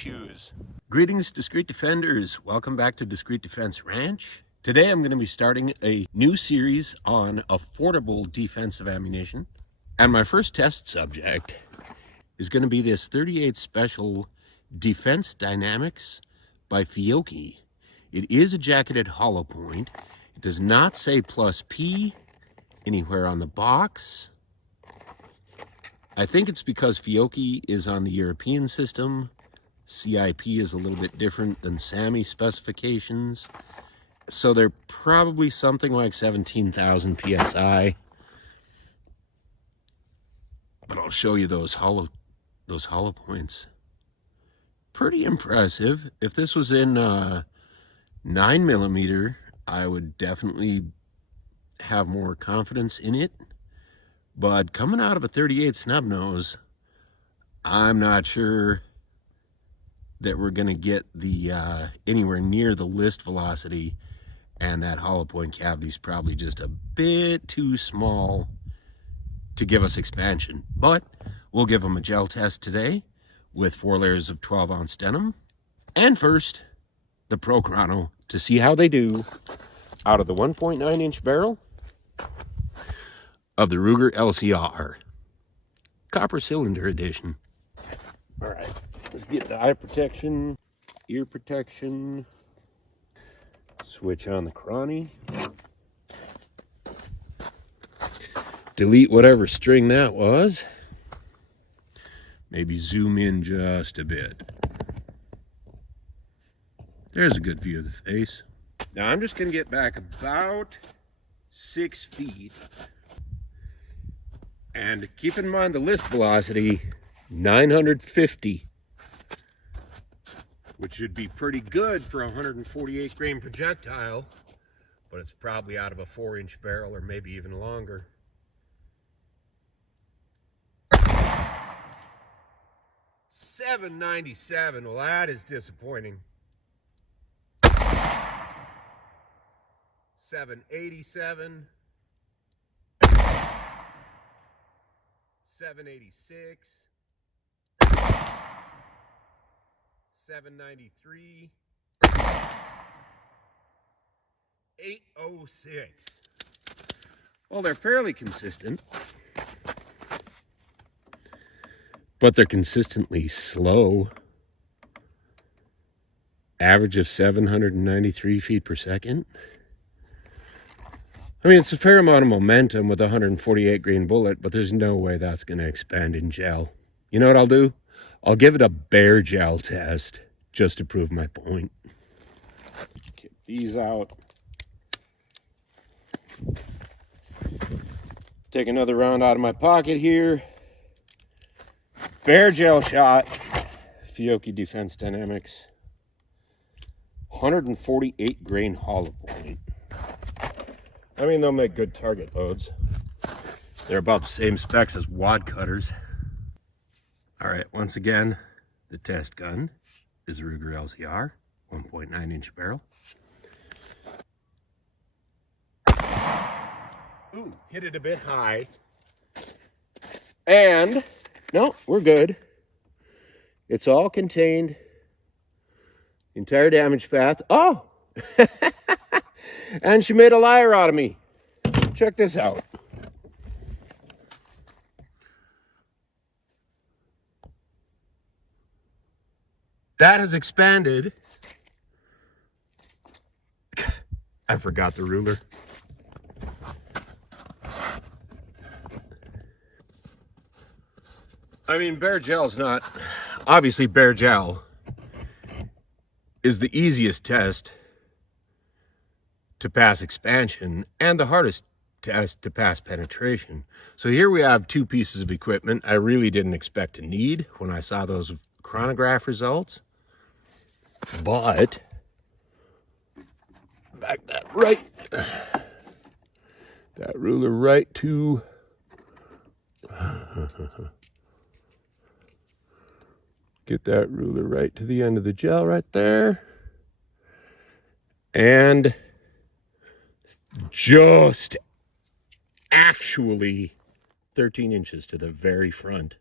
shoes. Greetings, Discreet Defenders. Welcome back to Discreet Defense Ranch. Today I'm going to be starting a new series on affordable defensive ammunition. And my first test subject is going to be this 38 Special Defense Dynamics by Fiocchi. It is a jacketed hollow point. It does not say plus P anywhere on the box. I think it's because Fiocchi is on the European system. CIP is a little bit different than SAMI specifications. So they're probably something like 17,000 PSI. But I'll show you those hollow points. Pretty impressive. If this was in 9mm, I would definitely have more confidence in it. But coming out of a 38 snub nose, I'm not sure that we're going to get the anywhere near the list velocity, and that hollow point cavity is probably just a bit too small to give us expansion. But we'll give them a gel test today with 4 layers of 12-ounce denim. And first, the ProChono to see how they do out of the 1.9-inch barrel of the Ruger LCR copper cylinder edition. All right, let's get the eye protection, ear protection, switch on the chrony, delete whatever string that was, maybe zoom in just a bit. There's a good view of the face. Now I'm just gonna get back about 6 feet, and keep in mind the list velocity, 950, which should be pretty good for a 148 grain projectile, but it's probably out of a 4-inch barrel or maybe even longer. .797, well, that is disappointing. 787, 786, 793, 806. Well, they're fairly consistent, but they're consistently slow. Average of 793 feet per second. I mean, it's a fair amount of momentum with a 148 grain bullet, but there's no way that's going to expand in gel. You know what I'll do? I'll give it a bare gel test just to prove my point. Get these out. Take another round out of my pocket here. Bare gel shot. Fiocchi Defense Dynamics. 148 grain hollow point. I mean, they'll make good target loads. They're about the same specs as wad cutters. All right, once again, the test gun is the Ruger LCR, 1.9-inch barrel. Ooh, hit it a bit high. And, no, we're good. It's all contained. Entire damage path. Oh! And she made a liar out of me. Check this out. That has expanded. I forgot the ruler. I mean, bare gel's not, obviously bare gel is the easiest test to pass expansion and the hardest test to pass penetration. So here we have 2 pieces of equipment I really didn't expect to need when I saw those Chronograph results. But back that ruler right to get that ruler right to the end of the gel right there, and just actually 13 inches to the very front.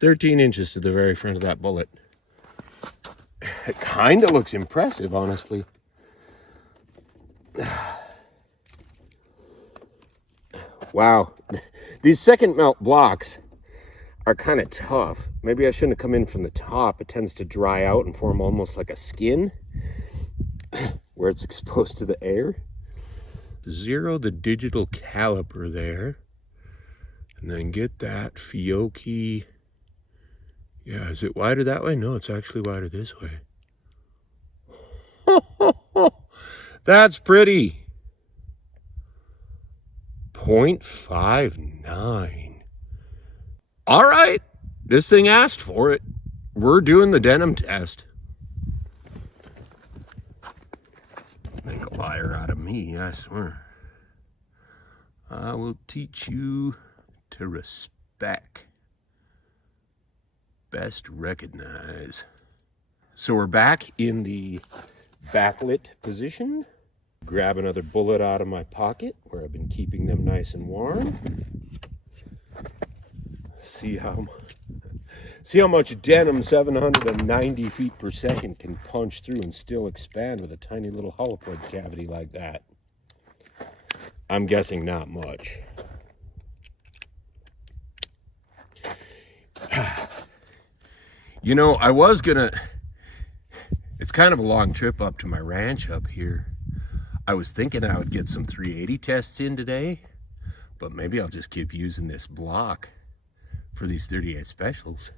13 inches to the very front of that bullet. It kind of looks impressive, honestly. Wow. These second melt blocks are kind of tough. Maybe I shouldn't have come in from the top. It tends to dry out and form almost like a skin where it's exposed to the air. Zero the digital caliper there. And then get that Fiocchi. Yeah, is it wider that way? No, it's actually wider this way. That's pretty. 0.59. All right, this thing asked for it. We're doing the denim test. Make a liar out of me, I swear. I will teach you to respect. Best recognize. So we're back in the backlit position. Grab another bullet out of my pocket where I've been keeping them nice and warm. See how much denim 790 feet per second can punch through and still expand with a tiny little hollow point cavity like that. I'm guessing not much. You know, I was gonna, it's kind of a long trip up to my ranch up here. I was thinking I would get some 380 tests in today, but maybe I'll just keep using this block for these 38 specials.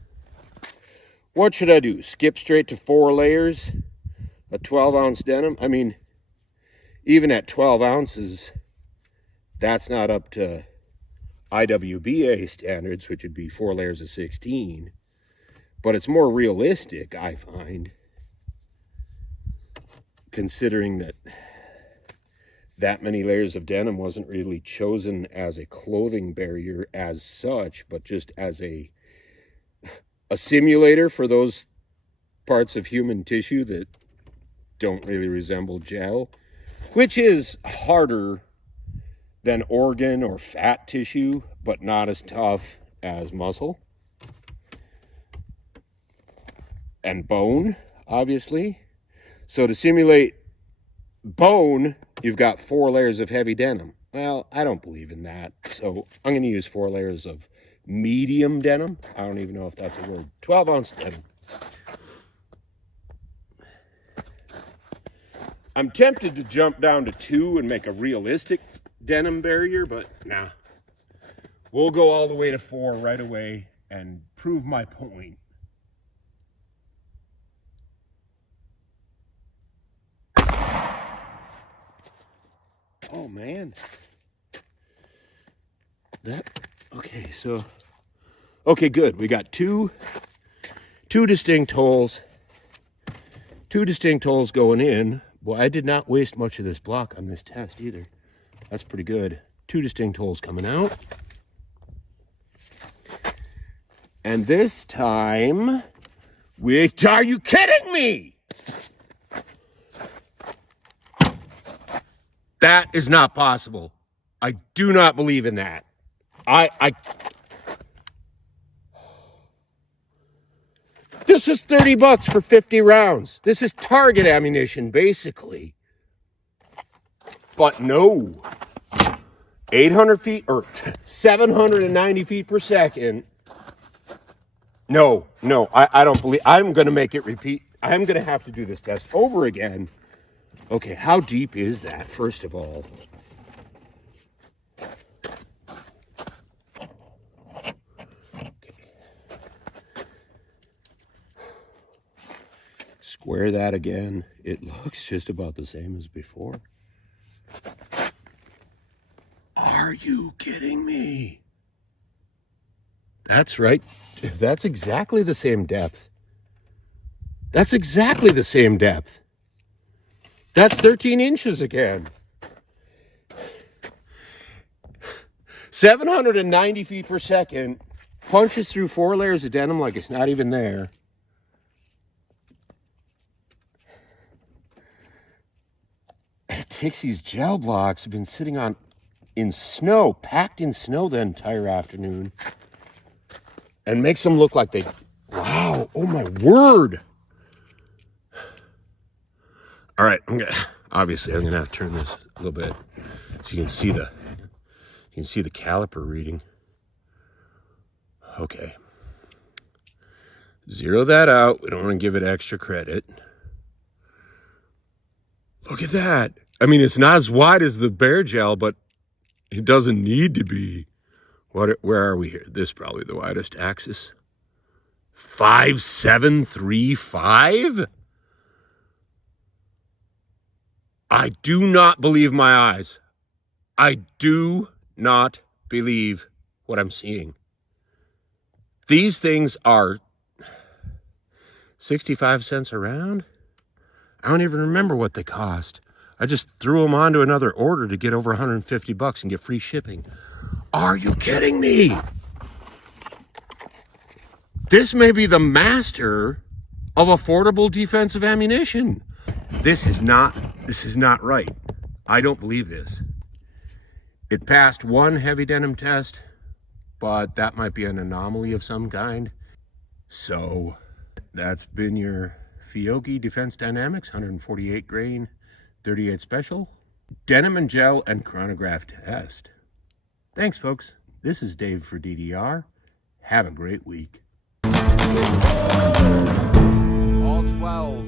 What should I do? Skip straight to 4 layers, a 12-ounce denim? I mean, even at 12 ounces, that's not up to IWBA standards, which would be 4 layers of 16. But it's more realistic, I find, considering that many layers of denim wasn't really chosen as a clothing barrier as such, but just as a simulator for those parts of human tissue that don't really resemble gel, which is harder than organ or fat tissue, but not as tough as muscle and bone, obviously. So to simulate bone, you've got 4 layers of heavy denim. Well, I don't believe in that. So I'm going to use 4 layers of medium denim. I don't even know if that's a word. 12-ounce denim. I'm tempted to jump down to 2 and make a realistic denim barrier, but nah. We'll go all the way to 4 right away and prove my point. Oh man. Okay, good. We got two distinct holes. 2 distinct holes going in. Boy, I did not waste much of this block on this test either. That's pretty good. 2 distinct holes coming out. And this time, are you kidding me? That is not possible. I do not believe in that. This is $30 for 50 rounds. This is target ammunition, basically. But no. 800 feet or 790 feet per second. No, I don't believe. I'm going to make it repeat. I'm going to have to do this test over again. Okay, how deep is that, first of all? Okay. Square that again. It looks just about the same as before. Are you kidding me? That's right. That's exactly the same depth. That's exactly the same depth. That's 13 inches again. 790 feet per second. Punches through 4 layers of denim like it's not even there. It takes these gel blocks, have been sitting in snow, packed in snow the entire afternoon. and makes them look like they, wow, oh my word. All right, obviously I'm gonna have to turn this a little bit so you can see the caliper reading. Okay. Zero that out. We don't want to give it extra credit. Look at that. I mean, it's not as wide as the Bear Gel, but it doesn't need to be. Where are we here? This is probably the widest axis. 5735? I do not believe my eyes. I do not believe what I'm seeing. These things are 65 cents a round. I don't even remember what they cost. I just threw them onto another order to get over 150 bucks and get free shipping. Are you kidding me? This may be the master of affordable defensive ammunition. This is not right. I don't believe this. It passed one heavy denim test, but that might be an anomaly of some kind. So that's been your Fiocchi Defense Dynamics 148 grain 38 special denim and gel and chronograph test. Thanks folks. This is Dave for DDR. Have a great week. All 12.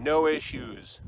No issues.